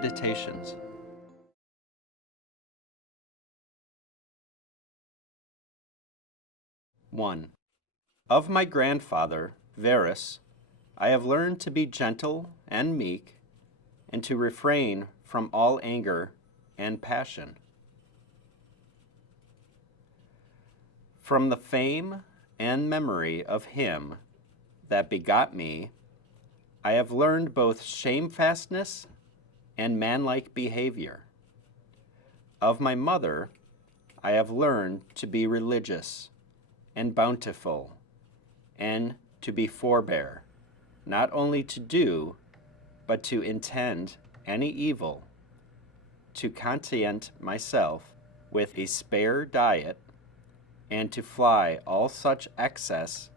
Meditations. 1. Of my grandfather, Verus, I have learned to be gentle and meek, and to refrain from all anger and passion. From the fame and memory of him that begot me, I have learned both shamefastness and manlike behavior. Of my mother, I have learned to be religious and bountiful, and to be forbear, not only to do, but to intend any evil, to content myself with a spare diet, and to fly all such excess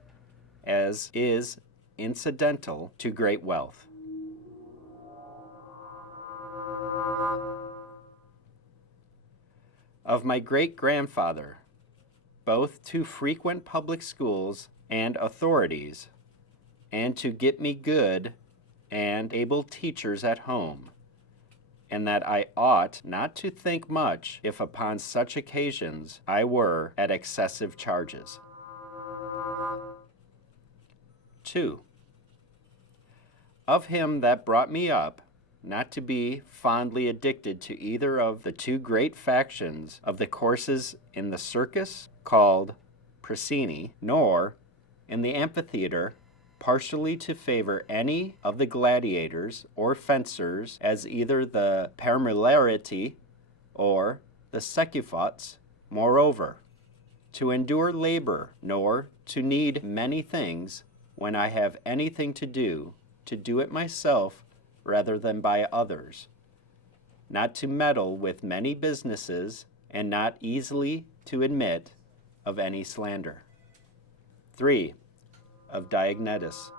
as is incidental to great wealth. Of my great-grandfather, both to frequent public schools and authorities, and to get me good and able teachers at home, and that I ought not to think much if upon such occasions I were at excessive charges. 2. Of him that brought me up, not to be fondly addicted to either of the two great factions of the courses in the circus, called prosceni, nor in the amphitheater partially to favor any of the gladiators or fencers as either the Parmillarity or the Secufots. Moreover, to endure labor, nor to need many things when I have anything to do it myself rather than by others, not to meddle with many businesses, and not easily to admit of any slander. 3. Of Diognetus,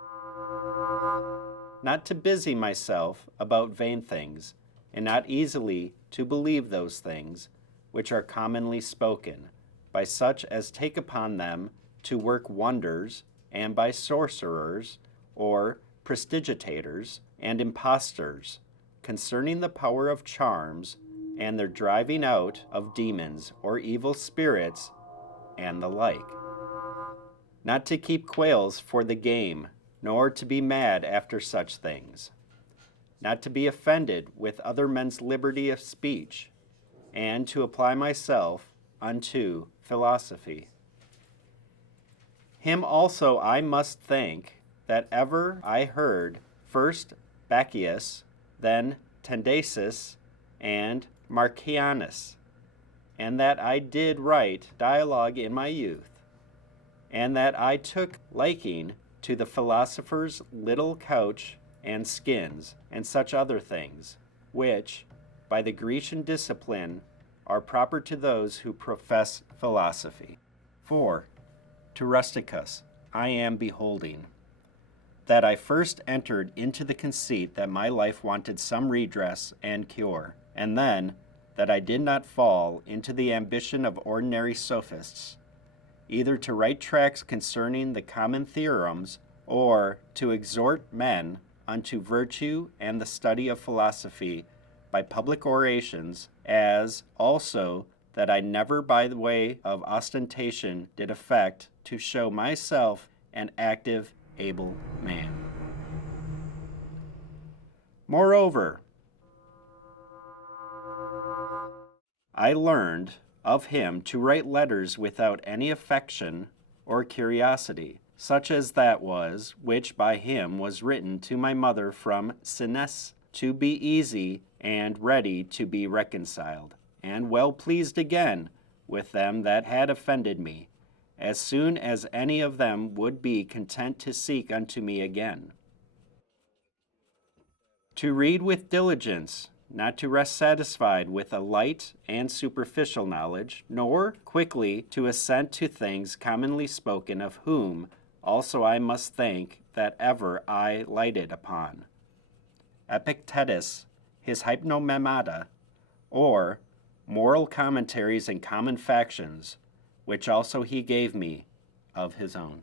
not to busy myself about vain things, and not easily to believe those things which are commonly spoken, by such as take upon them to work wonders, and by sorcerers, or prestigitators, and impostors, concerning the power of charms, and their driving out of demons or evil spirits, and the like. Not to keep quails for the game, nor to be mad after such things. Not to be offended with other men's liberty of speech, and to apply myself unto philosophy. Him also I must thank that ever I heard first Bacchius, then Tendensis, and Marcianus, and that I did write dialogue in my youth, and that I took liking to the philosophers' little couch and skins, and such other things, which, by the Grecian discipline, are proper to those who profess philosophy. 4. To Rusticus I am beholding, that I first entered into the conceit that my life wanted some redress and cure, and then that I did not fall into the ambition of ordinary sophists, either to write tracts concerning the common theorems, or to exhort men unto virtue and the study of philosophy by public orations, as also that I never by the way of ostentation did affect to show myself an active, able man. Moreover, I learned of him to write letters without any affection or curiosity, such as that was which by him was written to my mother from Sines, to be easy and ready to be reconciled, and well pleased again with them that had offended me, as soon as any of them would be content to seek unto me again. To read with diligence, not to rest satisfied with a light and superficial knowledge, nor quickly to assent to things commonly spoken, of whom also I must thank that ever I lighted upon. Epictetus, his Hypnomemata, or Moral Commentaries and Common Factions, which also he gave me of his own.